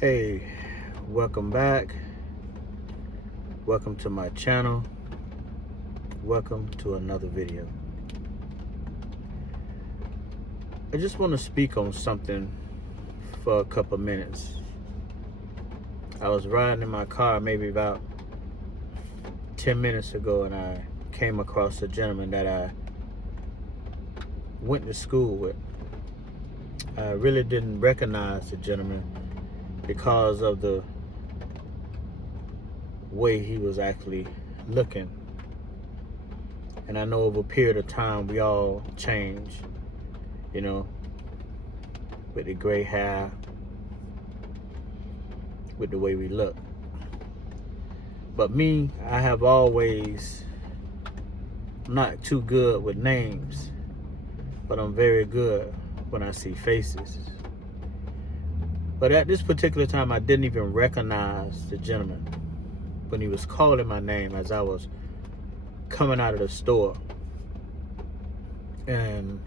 Hey, welcome back. Welcome to my channel. Welcome to another video. I just want to speak on something for a couple minutes. I was riding in my car maybe about 10 minutes ago and I came across a gentleman that I went to school with. I really didn't recognize the gentleman because of the way he was actually looking. And I know over a period of time we all change, with the gray hair, with the way we look. But me, I have always not too good with names, but I'm very good when I see faces. But at this particular time, I didn't even recognize the gentleman when he was calling my name as I was coming out of the store. And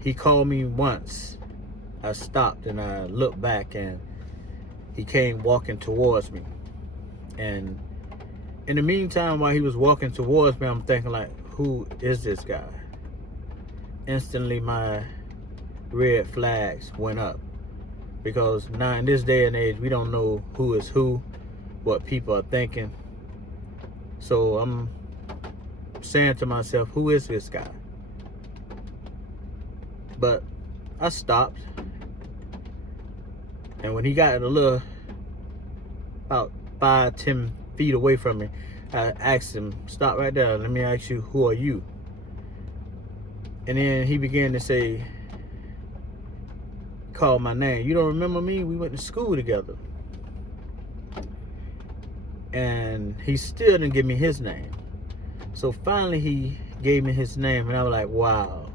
he called me once. I stopped and I looked back and he came walking towards me. And in the meantime, while he was walking towards me, I'm thinking like, who is this guy? Instantly my red flags went up, because now in this day and age, we don't know who is who, what people are thinking. So I'm saying to myself, who is this guy? But I stopped, and when he got about 5-10 feet away from me, I asked him, stop right there, let me ask you, who are you? And then he began to say, call my name. You don't remember me? We went to school together. And he still didn't give me his name. So finally he gave me his name, and I was like, wow.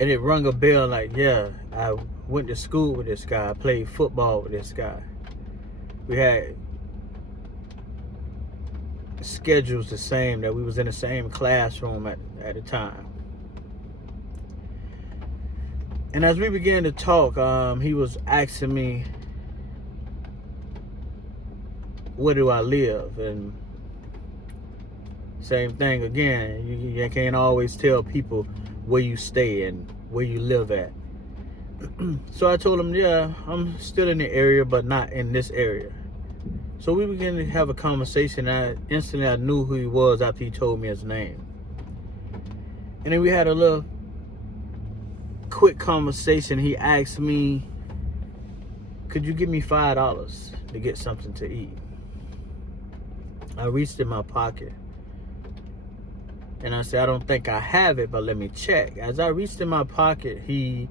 And it rung a bell like, yeah, I went to school with this guy. I played football with this guy. We had schedules the same, that we was in the same classroom at the time. And as we began to talk, he was asking me, where do I live? And same thing again, you can't always tell people where you stay and where you live at. So I told him, yeah, I'm still in the area, but not in this area. So we began to have a conversation. I knew who he was after he told me his name. And then we had a little quick conversation. He asked me, could you give me $5 to get something to eat? I reached in my pocket and I said, I don't think I have it, but let me check. As I reached in my pocket, he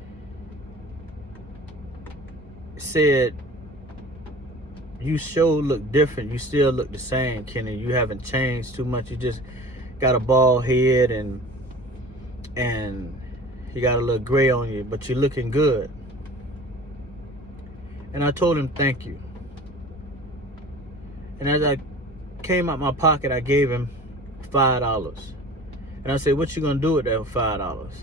said, you sure look different. You still look the same, Kenny. You haven't changed too much. You just got a bald head and you got a little gray on you, but you're looking good. And I told him, thank you. And as I came out my pocket, I gave him $5. And I said, what you gonna do with that $5?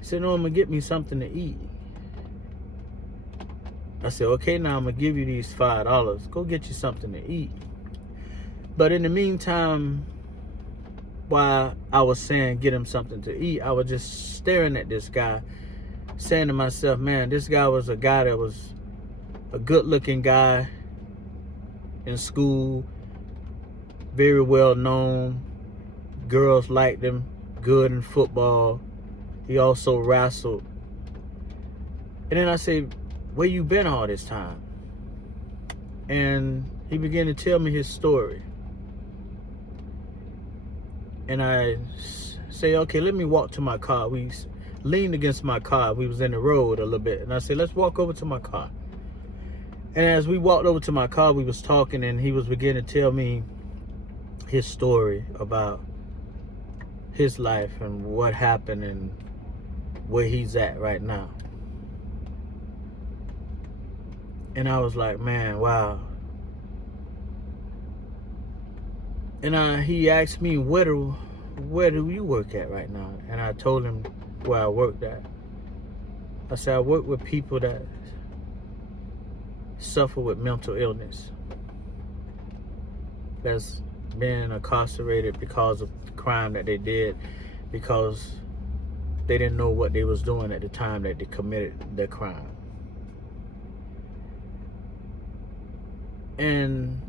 He said, no, I'm gonna get me something to eat. I said, okay, now I'm gonna give you these $5. Go get you something to eat. But in the meantime, while I was saying get him something to eat, I was just staring at this guy, saying to myself, man, this guy was a guy that was a good looking guy in school, very well known. Girls liked him, good in football. He also wrestled. And then I said, where you been all this time? And he began to tell me his story. And I say, okay, let me walk to my car. We leaned against my car. We was in the road a little bit. And I said, let's walk over to my car. And as we walked over to my car, we was talking, and he was beginning to tell me his story about his life and what happened and where he's at right now. And I was like, man, wow. And he asked me, where do you work at right now? And I told him where I worked at. I said, I work with people that suffer with mental illness, that's been incarcerated because of the crime that they did, because they didn't know what they was doing at the time that they committed their crime. And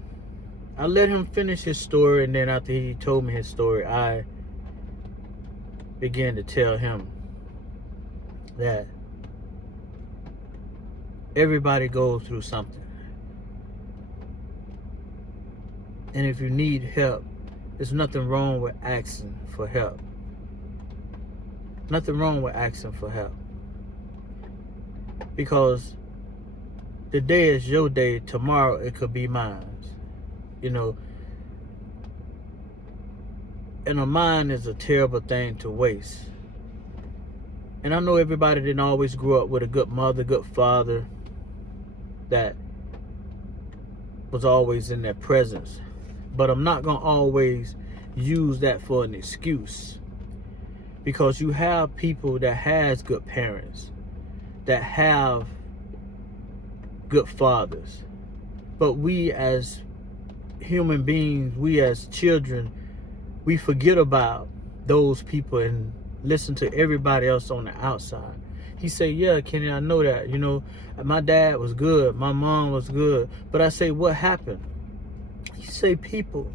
I let him finish his story, and then after he told me his story, I began to tell him that everybody goes through something. And if you need help, there's nothing wrong with asking for help. Nothing wrong with asking for help. Because today is your day, tomorrow it could be mine. You know, and a mind is a terrible thing to waste. And I know everybody didn't always grow up with a good mother, good father that was always in their presence. But I'm not going to always use that for an excuse. Because you have people that has good parents, that have good fathers. But we as human beings, we as children, we forget about those people and listen to everybody else on the outside. He said, yeah, Kenny, I know that. You know, my dad was good. My mom was good. But I say, what happened? He say, people.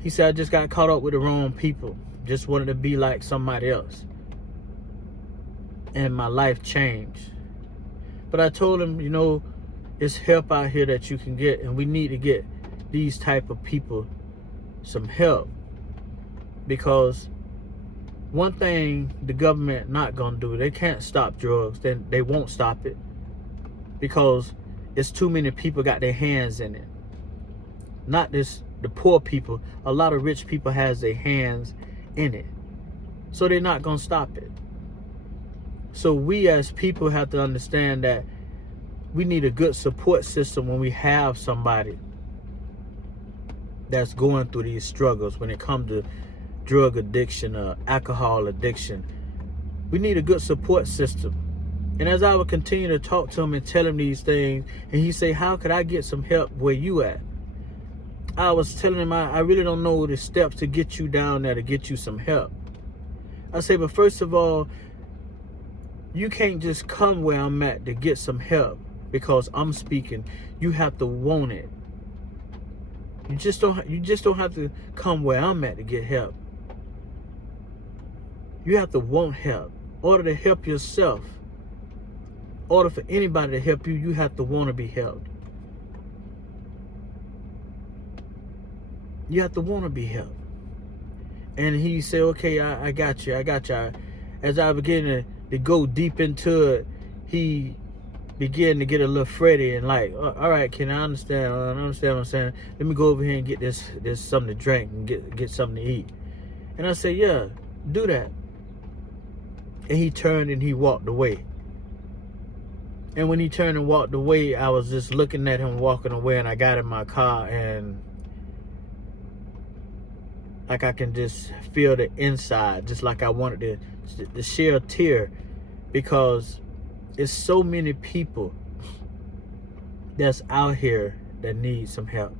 He said, I just got caught up with the wrong people. Just wanted to be like somebody else. And my life changed. But I told him, you know, it's help out here that you can get. And we need to get these type of people some help. Because one thing the government not going to do, they can't stop drugs. Then they won't stop it. Because it's too many people got their hands in it. Not just the poor people. A lot of rich people has their hands in it. So they're not going to stop it. So we as people have to understand that we need a good support system when we have somebody that's going through these struggles when it comes to drug addiction or alcohol addiction. We need a good support system. And as I would continue to talk to him and tell him these things, and he say, how could I get some help where you at? I was telling him, I really don't know the steps to get you down there to get you some help. I say, but first of all, you can't just come where I'm at to get some help because I'm speaking. You have to want it. You just don't have to come where I'm at to get help. You have to want help. In order to help yourself, in order for anybody to help you, you have to want to be helped. You have to want to be helped. And he said, okay, I got you. As I began to go deep into it, he began to get a little fretty and like, all right, Ken, I understand what I'm saying. Let me go over here and get this something to drink and get something to eat. And I said, yeah, do that. And he turned and he walked away. And when he turned and walked away, I was just looking at him walking away, and I got in my car and like I can just feel the inside, just like I wanted to share a tear, because it's so many people that's out here that need some help.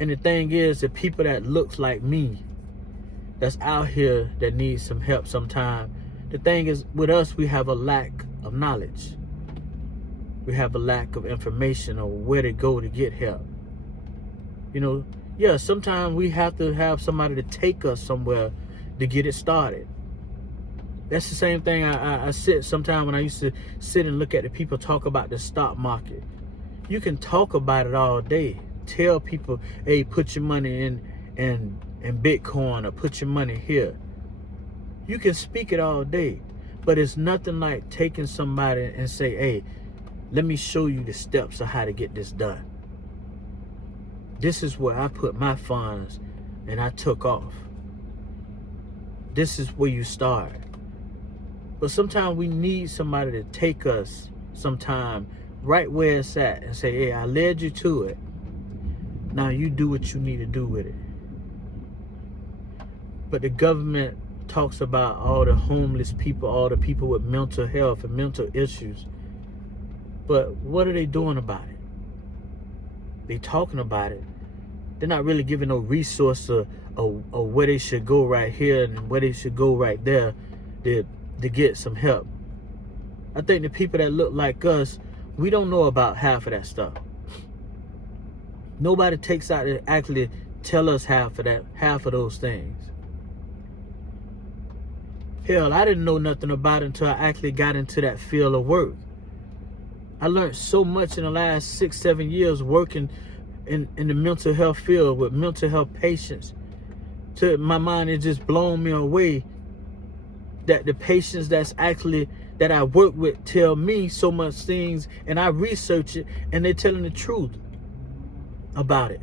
And the thing is, the people that looks like me that's out here that needs some help sometime, the thing is, with us, we have a lack of knowledge. We have a lack of information on where to go to get help. You know, yeah, sometimes we have to have somebody to take us somewhere to get it started. That's the same thing I sit sometimes when I used to sit and look at the people talk about the stock market. You can talk about it all day. Tell people, hey, put your money in Bitcoin or put your money here. You can speak it all day, but it's nothing like taking somebody and say, hey, let me show you the steps of how to get this done. This is where I put my funds and I took off. This is where you start. But sometimes we need somebody to take us sometime right where it's at and say, hey, I led you to it. Now you do what you need to do with it. But the government talks about all the homeless people, all the people with mental health and mental issues. But what are they doing about it? They talking about it. They're not really giving no resource or where they should go right here and where they should go right there to get some help. I think the people that look like us, we don't know about half of that stuff. Nobody takes out to actually tell us half of those things. Hell, I didn't know nothing about it until I actually got into that field of work. I learned so much in the last 6-7 years working in the mental health field with mental health patients. To my mind, it just blown me away that the patients that I work with tell me so much things, and I research it, and they're telling the truth about it.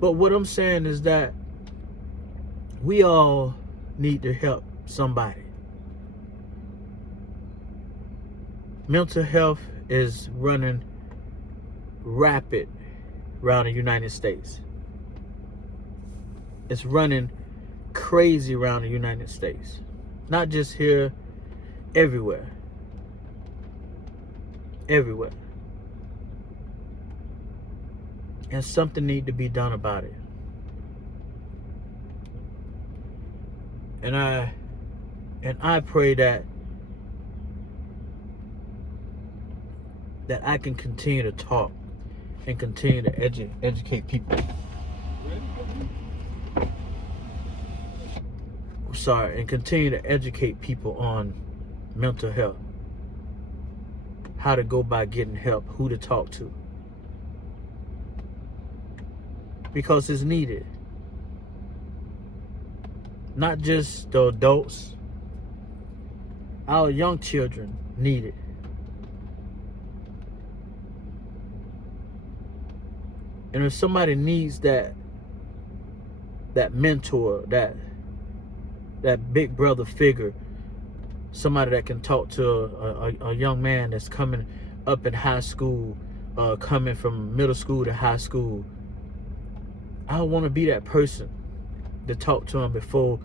But what I'm saying is that we all need to help somebody. Mental health is running rapid around the United States. It's running crazy around the United States. Not just here, everywhere. Everywhere. And something needs to be done about it. And I pray that I can continue to talk and continue to educate people. And continue to educate people on mental health. How to go by getting help, who to talk to. Because it's needed. Not just the adults. Our young children need it. And if somebody needs that mentor, that big brother figure, somebody that can talk to a young man that's coming up in high school, coming from middle school to high school, I want to be that person to talk to them before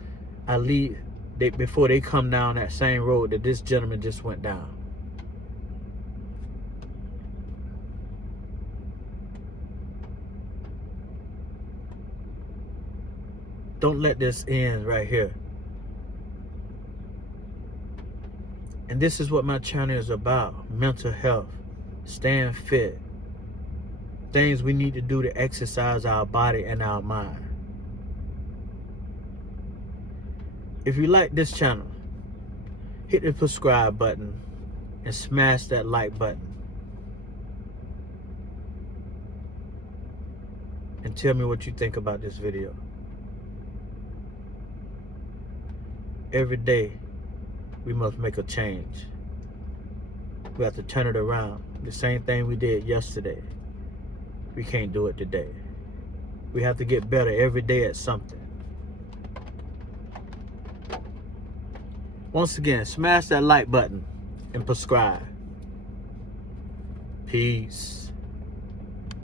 I leave, before they come down that same road that this gentleman just went down. Don't let this end right here. And this is what my channel is about. Mental health. Staying fit. Things we need to do to exercise our body and our mind. If you like this channel, hit the subscribe button and smash that like button. And tell me what you think about this video. Every day, we must make a change. We have to turn it around. The same thing we did yesterday, we can't do it today. We have to get better every day at something. Once again, smash that like button and subscribe. Peace.